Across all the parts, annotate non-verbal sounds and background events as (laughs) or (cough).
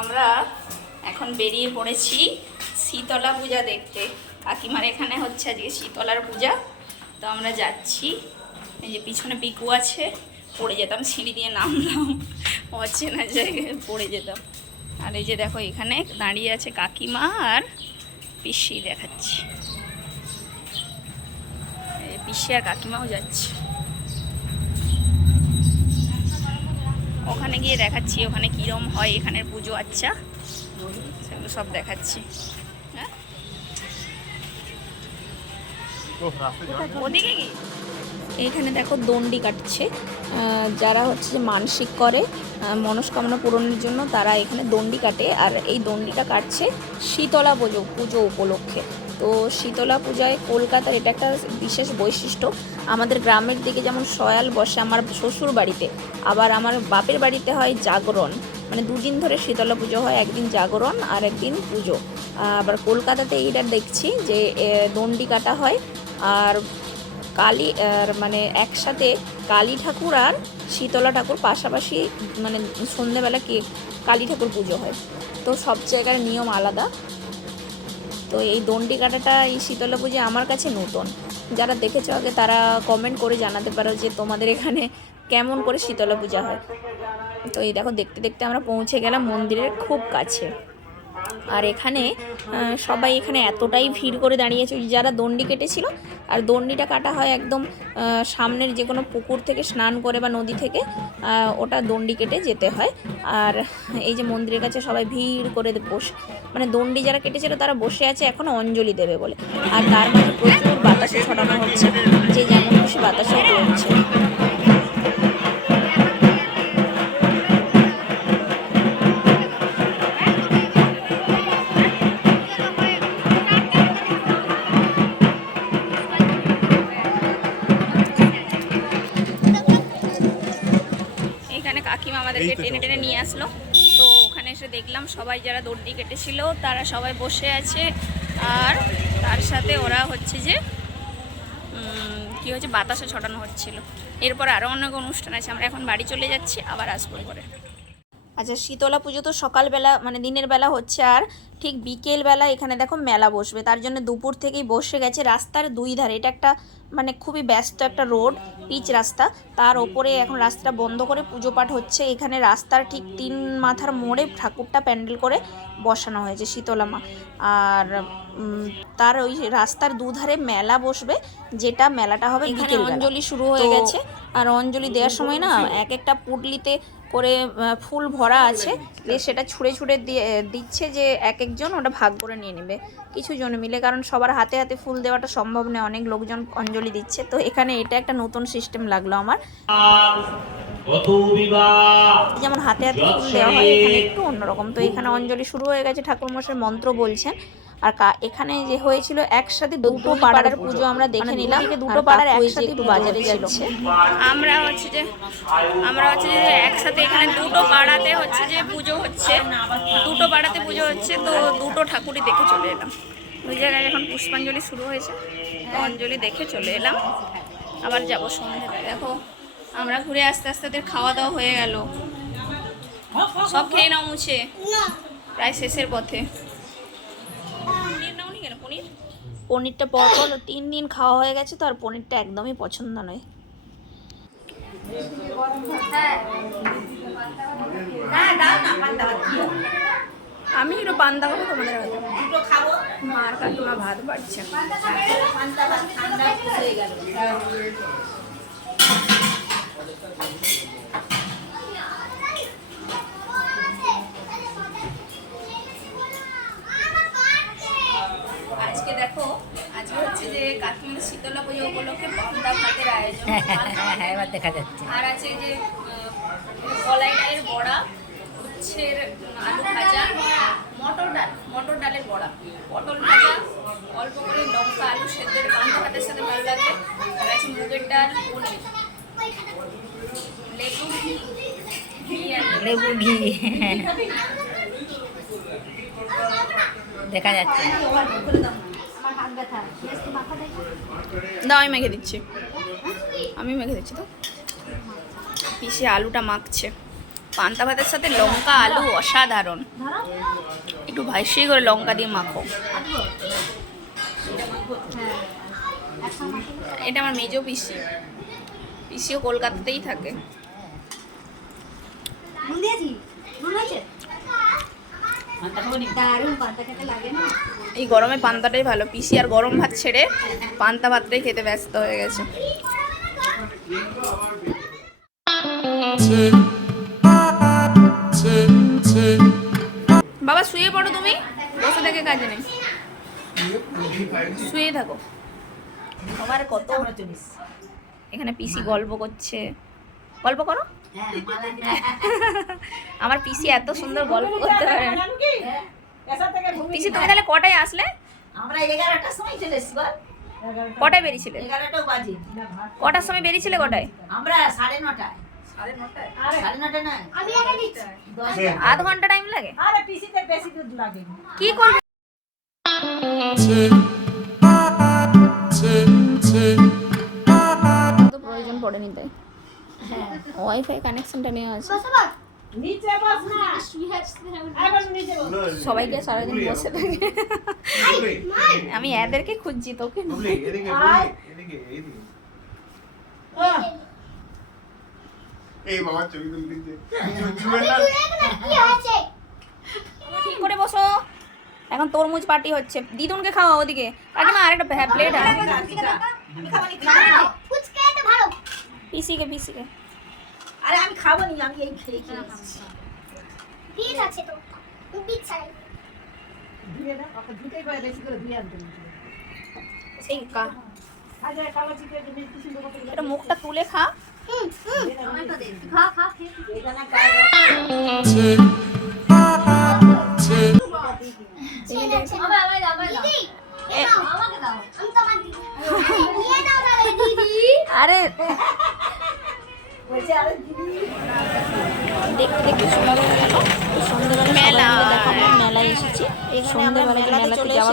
আমরা এখন বেরিয়ে পড়েছি শীতলা পূজা দেখতে। কাকিমার এখানে হচ্ছে আজকে শীতলার পূজা। তো আমরা যাচ্ছি। এই যে পিছনে পিকু আছে, পড়ে যেতাম, সিঁড়ি দিয়ে নামলাম। অচেনা জায়গায় পড়ে যেতাম। আর এই যে দেখো এখানে দাঁড়িয়ে আছে কাকিমা আর পিসি দেখাচ্ছি। পিসি আর কাকিমাও যাচ্ছে। ওখানে গিয়ে দেখাচ্ছি ওখানে কিরম হয় এখানের পুজো আচ্ছা। সেগুলো সব দেখাচ্ছি। হ্যাঁ? ওদিকে কি এখানে দেখো দন্ডি কাটছে। যারা হচ্ছে মানসিক করে মনস্কামনা পূরণের জন্য তারা এখানে দণ্ডি কাটে। আর এই দণ্ডিটা কাটছে শীতলা পুজো পুজো উপলক্ষে। তো শীতলা পূজায় কলকাতার এটা একটা বিশেষ বৈশিষ্ট্য। আমাদের গ্রামের দিকে যেমন সয়াল বসে আমার শ্বশুর বাড়িতে, আবার আমার বাপের বাড়িতে হয় জাগরণ। মানে দুদিন ধরে শীতলা পুজো হয়, একদিন জাগরণ আর একদিন পুজো। আবার কলকাতাতে এইটা দেখছি যে দণ্ডি কাটা হয়। আর কালী, আর মানে একসাথে কালী ঠাকুর আর শীতলা ঠাকুর, পাশাপাশি মানে সন্ধেবেলা কে কালী ঠাকুর পুজো হয়। তো সব জায়গার নিয়ম আলাদা। তো এই দণ্ডি কাটাটা এই শীতলা পুজো আমার কাছে নতুন। যারা দেখেছ আগে, তারা কমেন্ট করে জানাতে পারো যে তোমাদের এখানে কেমন করে শীতলা পূজা হয়। তো এই দেখো, দেখতে দেখতে আমরা পৌঁছে গেলাম মন্দিরের খুব কাছে। আর এখানে সবাই এখানে এতটাই ভিড় করে দাঁড়িয়েছে যারা দণ্ডি কেটেছিল, আর দণ্ডিটা কাটা হয় একদম সামনের যে কোনো পুকুর থেকে স্নান করে বা নদী থেকে ওটা দণ্ডি কেটে যেতে হয়। আর এই যে মন্দিরের কাছে সবাই ভিড় করে বসে মানে দণ্ডি যারা কেটেছিল তারা বসে আছে এখনও অঞ্জলি দেবে বলে। আর তার মধ্যে প্রচুর বাতাসে ছড়ানো হচ্ছে, যে যেমন খুশি চলছে আমাদেরকে টেনে টেনে নিয়ে আসলো। তো ওখানে এসে দেখলাম সবাই যারা দর্দি কেটেছিল তারা সবাই বসে আছে। আর তার সাথে ওরা হচ্ছে যে কী হচ্ছে বাতাসে ছড়ানো হচ্ছিল। এরপর আরও অনেক অনুষ্ঠান আছে আমরা এখন বাড়ি চলে যাচ্ছি আবার আসব পরে আচ্ছা শীতলা পুজো তো সকালবেলা মানে দিনের বেলা হচ্ছে আর ঠিক বিকেল বেলা এখানে দেখো মেলা বসবে। তার জন্য দুপুর থেকেই বসে গেছে রাস্তার দুই ধারে। এটা একটা মানে খুবই ব্যস্ত একটা রোড পিচ রাস্তা। তার ওপরে এখন রাস্তাটা বন্ধ করে পুজো পাঠ হচ্ছে। এখানে রাস্তার ঠিক তিন মাথার মোড়ে ঠাকুরটা প্যান্ডেল করে বসানো হয়েছে শীতলা মা। আর তার ওই রাস্তার দুধারে মেলা বসবে যেটা মেলাটা হবে বিকেল অঞ্জলি শুরু হয়ে গেছে। আর অঞ্জলি দেওয়ার সময় না এক একটা পুটলিতে করে ফুল ভরা আছে, দিয়ে সেটা ছুঁড়ে ছুঁড়ে দিয়ে দিচ্ছে যে এক একজন ওটা ভাগ করে নিয়ে নেবে কিছু জন মিলে। কারণ সবার হাতে হাতে ফুল দেওয়াটা সম্ভব নয়, অনেক লোকজন অঞ্জলি দিচ্ছে। তো এখানে এটা একটা নতুন সিস্টেম লাগল আমার। যেমন হাতে হাতে ফুল দেওয়া হয়, এখানে একটু অন্যরকম। তো এখানে অঞ্জলি শুরু হয়ে গেছে ঠাকুর মশাই মন্ত্র বলছেন। আর কা- এখানে যে হয়েছিল একসাথে দুটো পাড়ার পুজো। আমরা দেখে নিলাম। দুটো পাড়ার একসাথে একটু বাজারে যাচ্ছে আমরা হচ্ছে যে আমরা হচ্ছে যে একসাথে এখানে দুটো পাড়াতে হচ্ছে যে পুজো হচ্ছে। দুটো পাড়াতে পুজো হচ্ছে তো দুটো ঠাকুরই দেখে চলে এলাম। ওই জায়গায় এখন পুষ্পাঞ্জলি শুরু হয়েছে। অঞ্জলি দেখে চলে এলাম। আবার যাব সন্ধ্যেতে দেখো আমরা ঘুরে আস্তে আস্তে ওদের খাওয়া দাওয়া হয়ে গেল। সব খেয়ে নাও মুছে। প্রায় শেষের পথে। পনিরটা পর পর তিন দিন খাওয়া হয়ে গেছে, তো আর পনিরটা একদমই পছন্দ নয়। আমি একটু পান্তা খাব, তোমাদের হাতে। মার কাকিমা ভাত বাড়ছে। আজকে দেখো হচ্ছে যে কাকিমার শীতলা পুজো উপলক্ষে পান্তা ভাতের আয়োজন পান্তা ভাত। হ্যাঁ এবার দেখা যাচ্ছে। আর আছে যে কলাই ডালের বড়া উচ্ছের আলু ভাজা মটর ডাল মটর ডালের বড়া। পটল ভাজা অল্প করে লঙ্কা আলু সেদ্ধের পান্তা ভাতের সাথে ভালো লাগবে। আর আছে মুগের ডাল পনির। লেবু ঘি ঘি লেবু ঘি দেখা যাচ্ছে। দাও, আমি মেখে দিচ্ছি। আমি মেখে দিচ্ছি তো। পিসে আলুটা মাখছে। পান্তা ভাতের সাথে লঙ্কা, আলু অসাধারণ। একটু ভাইসি করে লঙ্কা দিয়ে মাখো। এটা আমার মেজো পিসি। পিসিও কলকাতাতেই থাকে। দারুণ, পান্তা খেতে লাগে না? এই গরমে পান্তাটাই ভালো। পিসি আর গরম ভাত ছেড়ে পান্তা ভাতটাই খেতে ব্যস্ত হয়ে গেছে। বাবা শুয়ে পড়ো তুমি। বসে থেকে কাজ নেই। শুয়ে থাকো। আমার কত এখানে পিসি গল্প করছে। গল্প করো। আমার পিসি এত সুন্দর গল্প করতে পারে। পিসি তুমি তাহলে কটায় আসলে? আমরা এগারোটার সময় চলে এসছি কটায় বেরিয়েছিলে? এগারোটাও বাজে। কটার সময় বেরিয়েছিলে কটায়? আমরা সাড়ে নটায়। দশটা আধ ঘণ্টা টাইম লাগে? আরে পিসিতে বেশি দুধ কি করবে? তো প্রয়োজন পড়েনি তাই। ওয়াইফাই কানেকশনটা নেওয়া আছে। নিচে বস না এবার নিচে বস সবাইকে সারাদিন বসে থাকে আমি এদেরকে খুঁজছি তোকে না। আহ, এই বাবা ছবি তুলতেছে ঠিক করে বসো এখন তরমুজ পার্টি হচ্ছে দিদুনকে খাওয়া ওদিকে কাকিমা আরেকটা প্লেট আছে ফুচকা তো ভালো পিসিকে পিসিকে আরে আমি খাব নি আমি এই খেয়ে খেয়ে আছি ঠিক আছে তো বিট ছাড়াই ধুয়ে দাও ওকে ধুতেই পারে বেশি করে ধুয়ে আনতে সেই কা। আজ আর কালো চিকেন তুমি এটা মুখটা তুলে খা। হুম হুম। খা খা খেয়ে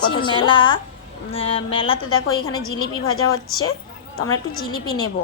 চলে মেলা মেলাতে দেখো এখানে জিলিপি ভাজা হচ্ছে। তো আমরা একটু জিলিপি নেব।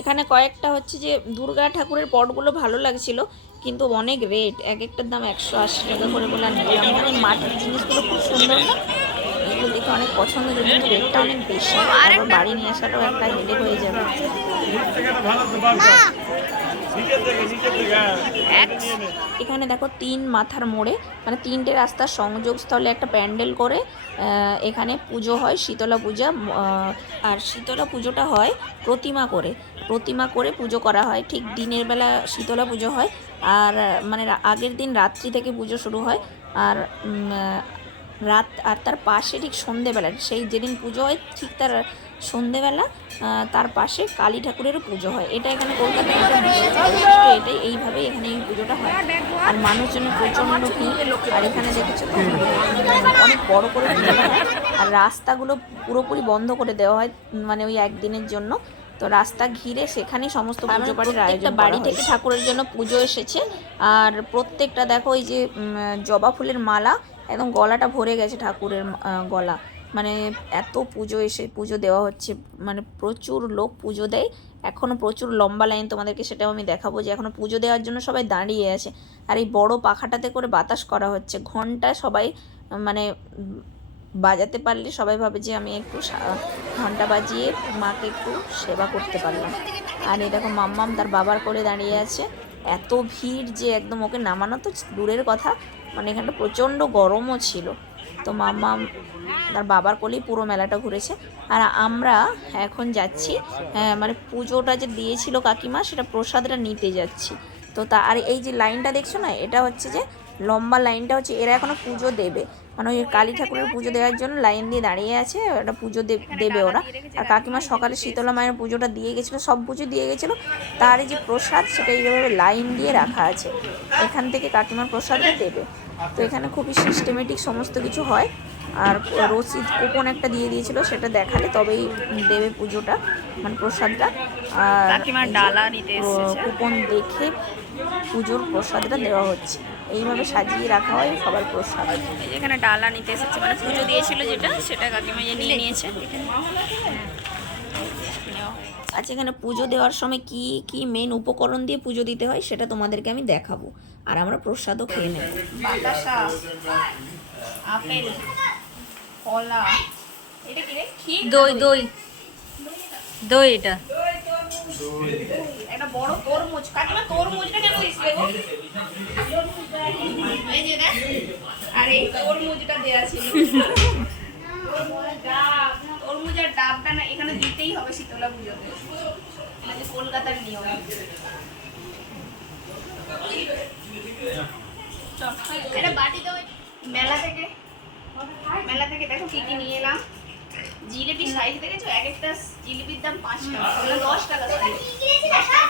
এখানে কয়েকটা হচ্ছে যে দুর্গা ঠাকুরের পটগুলো ভালো লাগছিল। কিন্তু অনেক রেট এক একটার দাম একশো আশি টাকা করে বলে আর নিলাম না। এই মাটির জিনিসগুলো খুব সুন্দর না এগুলো দেখে অনেক পছন্দ হয়েছে কিন্তু রেটটা অনেক বেশি বাড়ি নিয়ে আসাটাও একটা হেডেক হয়ে যাবে এখানে দেখো তিন মাথার মোড়ে মানে তিনটে রাস্তার সংযোগস্থলে একটা প্যান্ডেল করে এখানে পুজো হয়, শীতলা পূজা আর শীতলা পুজোটা হয় প্রতিমা করে। প্রতিমা করে পুজো করা হয়, ঠিক দিনের বেলা শীতলা পুজো হয়, আর মানে আগের দিন রাত্রি থেকে পুজো শুরু হয়, আর রাত, আর তার পাশে ঠিক সন্ধেবেলা, সেই যেদিন পুজো হয়, ঠিক তার সন্ধেবেলা তার পাশে কালী ঠাকুরেরও পুজো হয়। এটা এখানে কলকাতায় এটাই এইভাবে এখানে এই পুজোটা হয়। আর মানুষজনের প্রচণ্ড ভিড়। আর এখানে দেখেছ তো অনেক বড় করে আর রাস্তাগুলো পুরোপুরি বন্ধ করে দেওয়া হয় মানে ওই একদিনের জন্য। তো রাস্তা ঘিরে সেখানেই সমস্ত পুজো পাঠের আয়োজন বাড়ি থেকে ঠাকুরের জন্য পুজো এসেছে। আর প্রত্যেকটা দেখো ওই যে জবা ফুলের মালা একদম গলাটা ভরে গেছে ঠাকুরের গলা। মানে এত পুজো এসে পুজো দেওয়া হচ্ছে মানে প্রচুর লোক পুজো দেয়। এখনও প্রচুর লম্বা লাইন তোমাদেরকে সেটাও আমি দেখাবো যে এখনও পুজো দেওয়ার জন্য সবাই দাঁড়িয়ে আছে। আর এই বড় পাখাটাতে করে বাতাস করা হচ্ছে। ঘণ্টা সবাই মানে বাজাতে পারলে সবাই ভাবে যে আমি একটু ঘণ্টা বাজিয়ে মাকে একটু সেবা করতে পারলাম। আর এই দেখো মাম্মাম তার বাবার কোলে দাঁড়িয়ে আছে। এত ভিড় যে একদম ওকে নামানো তো দূরের কথা মানে এখানটা প্রচণ্ড গরমও ছিল। তো মাম্মাম তার বাবার কোলেই পুরো মেলাটা ঘুরেছে। আর আমরা এখন যাচ্ছি হ্যাঁ, মানে পুজোটা যে দিয়েছিল কাকিমা সেটা প্রসাদটা নিতে যাচ্ছি। তো তা আর এই যে লাইনটা দেখছ না এটা হচ্ছে যে লম্বা লাইনটা হচ্ছে এরা এখনও পুজো দেবে। মানে ওই কালী ঠাকুরের পুজো দেওয়ার জন্য লাইন দিয়ে দাঁড়িয়ে আছে ওটা পুজো দেবে ওরা। আর কাকিমা সকালে শীতলা মায়ের পুজোটা দিয়ে গেছিল সব পুজো দিয়ে গেছিল। তার যে প্রসাদ সেটা এইভাবে লাইন দিয়ে রাখা আছে। এখান থেকে কাকিমার প্রসাদটা দেবে। তো এখানে খুবই সিস্টেমেটিক সমস্ত কিছু হয়। আর রসিদ কুপন একটা দিয়ে দিয়েছিল সেটা দেখালে তবেই দেবে পুজোটা মানে প্রসাদটা। আর। কুপন দেখে পুজোর প্রসাদটা দেওয়া হচ্ছে। এইভাবে সাজিয়ে রাখা হয় সবার প্রসাদ। এখানে ডালা নিতে এসেছে মানে পুজো দিয়েছিল যেটা সেটা কাকিমা যে নিয়ে নিয়েছে। আচ্ছা এখানে পুজো দেওয়ার সময় কি কি মেন উপকরণ দিয়ে পুজো দিতে হয় সেটা তোমাদেরকে আমি দেখাবো। আর আমরা প্রসাদও খেয়ে নেব। বাতাসা আপেল কলা এটা কি রে? দই দই? দই এটা। একটা বড় তরমুজ কাকিমা তরমুজটা কেন দিছিলে গো? এই যে দেখ আর এই তরমুজটা দেয়া ছিল। তরমুজ (laughs) এখানে দিতেই হবে শীতলা পুজোতে। যে কলকাতার নিয়ম। মেলা থেকে। দেখো কি নিয়ে এলাম। জিলিপি সাইজ দেখেছ? এক একটা জিলিপির দাম পাঁচ টাকা। দশ টাকা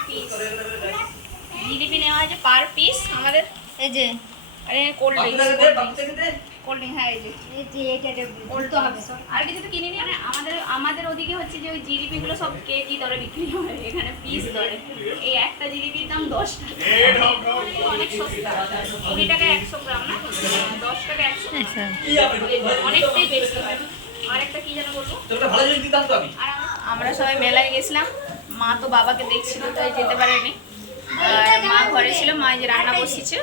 পিস জিলিপি নেওয়া হয়েছে পার পিস আমাদের। এই যে কোল্ড ড্রিঙ্কস কোল্ড ড্রিঙ্ক হ্যাঁ এই যে এটা এটা বলতে হবে আর কিছু তো মানে আমাদের আমাদের ওদিকে হচ্ছে যে ওই জিলিপিগুলো সব কেজি দরে বিক্রি হয়। এখানে পিস দরে। এই একটা জিলিপির দাম দশ টাকা। অনেক সস্তা কুড়ি টাকা একশো গ্রাম না? দশ টাকা একশো আচ্ছা। অনেকটাই বেশি হয়। আরেকটা কি যেন বলব? আমরা সবাই মেলায় গেছিলাম। মা তো বাবাকে দেখছিল তাই যেতে পারেনি। আর মা ঘরে ছিল মা যে রান্না বসিয়েছে।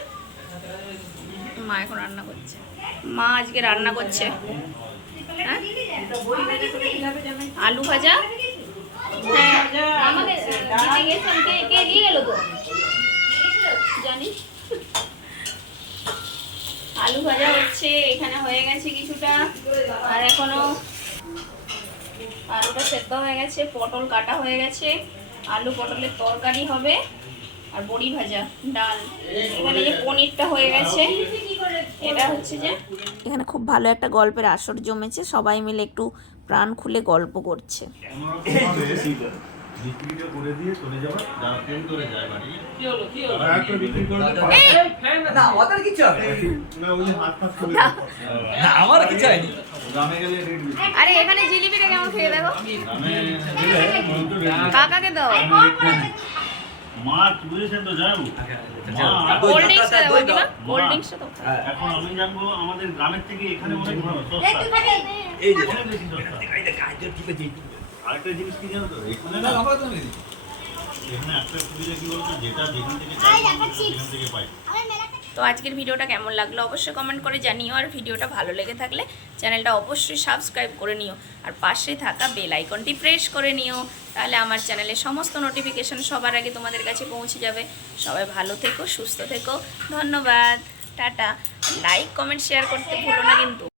মা এখন রান্না করছে। মা আজকে রান্না করছে। হ্যাঁ? আলু ভাজা? আলু ভাজা হচ্ছে, এখানে হয়ে গেছে কিছুটা, আর এখনও আলুটা সেদ্ধ হয়ে গেছে, পটল কাটা হয়ে গেছে, আলু পটলের তরকারি হবে, আর বড়ি ভাজা, ডাল। এখানে যে পনিরটা হয়ে গেছে এটা হচ্ছে যে এখানে খুব ভালো একটা গল্পের আসর জমেছে। সবাই মিলে একটু প্রাণ খুলে গল্প করছে। আরে এখানে জিলিপিটা কেমন খেয়ে দেখো। কাকাকে দাও। মাছ বুঝেছেন তো দেবো কিনা কোল্ড ড্রিঙ্কসটা তো এখন আমি জানব আমাদের গ্রামের থেকে এখানে অনেক ভালো সস্তা। এই যে এখানে বেশি সস্তা। আরেকটা জিনিস কি জানো তো? এখানে না এখানে একটা সুবিধা কি বলতো? যেটা যেখান থেকে চাই সেখান থেকে পাই। আমার মেলা থেকে তো আজকের ভিডিওটা কেমন লাগল অবশ্যই কমেন্ট করে জানিও, আর ভিডিওটা ভালো লেগে থাকলে চ্যানেলটা অবশ্যই সাবস্ক্রাইব করে নিও, আর পাশে থাকা বেল আইকনটি প্রেস করে নিও, তাহলে আমার চ্যানেলে সমস্ত নোটিফিকেশান সবার আগে তোমাদের কাছে পৌঁছে যাবে। সবাই ভালো থেকো, সুস্থ থেকো, ধন্যবাদ, টাটা। লাইক কমেন্ট শেয়ার করতে ভুলো না কিন্তু।